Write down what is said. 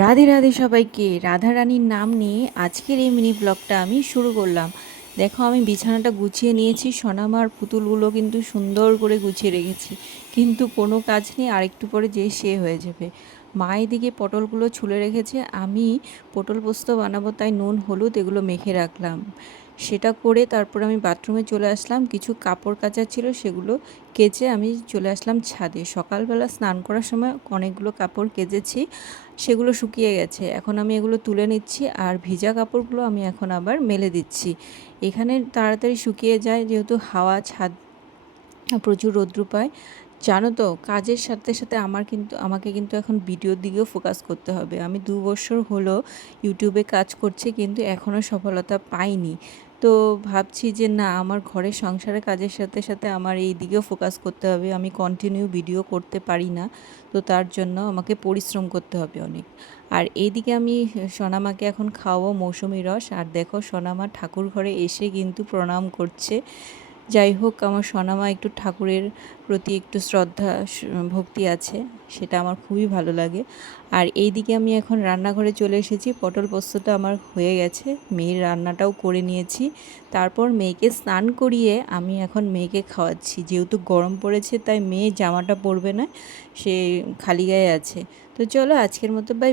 রাধে রাধে সবাইকে। রাধারানীর নাম নিয়ে আজকের এই মিনি ব্লগটা আমি শুরু করলাম। দেখো, আমি বিছানাটা গুছিয়ে নিয়েছি, সোনামার পুতুলগুলো কিন্তু সুন্দর করে গুছিয়ে রেখেছি, কিন্তু কোনো কাজ নেই, আরেকটু পরে যে সে হয়ে যাবে। মা এদিকে পটলগুলো ছুলে রেখেছে, আমি পটল পোস্ত বানাবো তাই নুন হলুদ এগুলো মেখে রাখলাম। সেটা করে তারপর আমি বাথরুমে চলে আসলাম, কিছু কাপড় কাচা ছিল সেগুলো কেচে আমি চলে আসলাম ছাদে। সকালবেলা স্নান করার সময় অনেকগুলো কাপড় কেচেছি, সেগুলো শুকিয়ে গেছে, এখন আমি এগুলো তুলে নিচ্ছি আর ভিজা কাপড়গুলো আমি এখন আবার মেলে দিচ্ছি। এখানে তাড়াতাড়ি শুকিয়ে যায় যেহেতু হাওয়া, ছাদ প্রচুর রৌদ্র পায়। জানো তো, কাজের সাথে সাথে আমাকে কিন্তু এখন ভিডিওর দিকেও ফোকাস করতে হবে। আমি 2 বছর হলো ইউটিউবে কাজ করছি, কিন্তু এখনও সফলতা পাইনি। তো ভাবছি যে না, আমার ঘরের সংসারের কাজের সাথে সাথে আমার এই দিকেও ফোকাস করতে হবে, আমি কন্টিনিউ ভিডিও করতে পারি না। তো তার জন্য আমাকে পরিশ্রম করতে হবে অনেক। আর এইদিকে আমি সোনামাকে এখন খাওয়াবো মৌসুমি রস। আর দেখো, সোনামা ঠাকুর ঘরে এসে কিন্তু প্রণাম করছে। যাই হোক, আমার সোনামা একটু ঠাকুরের প্রতি একটু শ্রদ্ধা ভক্তি আছে, সেটা আমার খুবই ভালো লাগে। আর এইদিকে আমি এখন রান্নাঘরে চলে এসেছি, পটল পোস্তটা আমার হয়ে গেছে, মেয়ের রান্নাটাও করে নিয়েছি। তারপর মেয়েকে স্নান করিয়ে আমি এখন মেয়েকে খাওয়াচ্ছি। যেহেতু গরম পড়েছে তাই মেয়ে জামাটা পরবে না, সে খালি গায়ে আছে। তো চলো, আজকের মতো বাই।